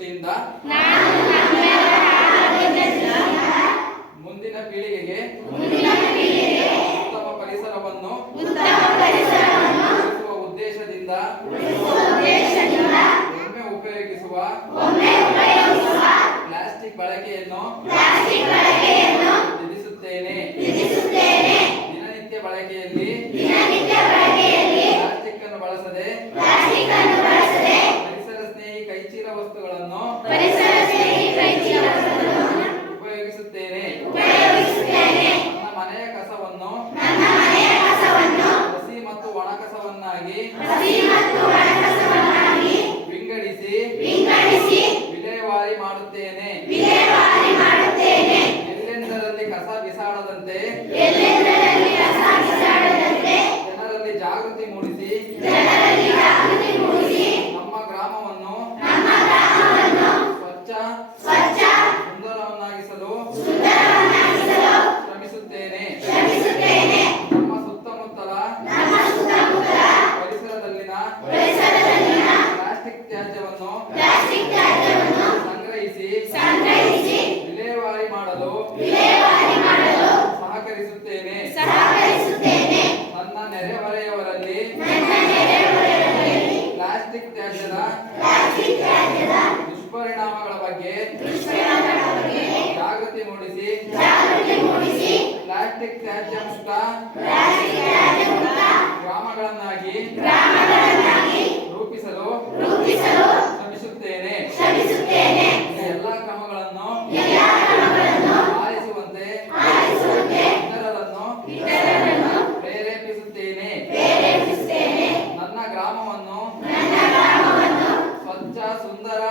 ದೃಷ್ಟಿಯಿಂದ ಮುಂದಿನ ಪೀಳಿಗೆಗೆ ಉತ್ತಮ ಪರಿಸರವನ್ನು ಉದ್ದೇಶದಿಂದ ಒಮ್ಮೆ ಉಪಯೋಗಿಸುವ ಪ್ಲಾಸ್ಟಿಕ್ ಬಳಕೆಯನ್ನು ವಸ್ತುಗಳನ್ನು ಪ್ಲಾಸ್ಟಿಕ್ ತ್ಯಾಜ್ಯವನ್ನು ಸಂಗ್ರಹಿಸಿ ವಿಲೇವಾರಿ ಮಾಡಲು ವಿಲೇವಾರಿ ಮಾಡಲು ಸಹಕರಿಸುತ್ತೇನೆ. ನನ್ನ ನೆರೆಹೊರೆಯವರಲ್ಲಿ ಪ್ಲಾಸ್ಟಿಕ್ ತ್ಯಾಜ್ಯದ ದುಷ್ಪರಿಣಾಮಗಳ ಬಗ್ಗೆ ಜಾಗೃತಿ ಮೂಡಿಸಿ ಪ್ಲಾಸ್ಟಿಕ್ ತ್ಯಾಜ್ಯ ಮುಕ್ತ ಸುಂದರ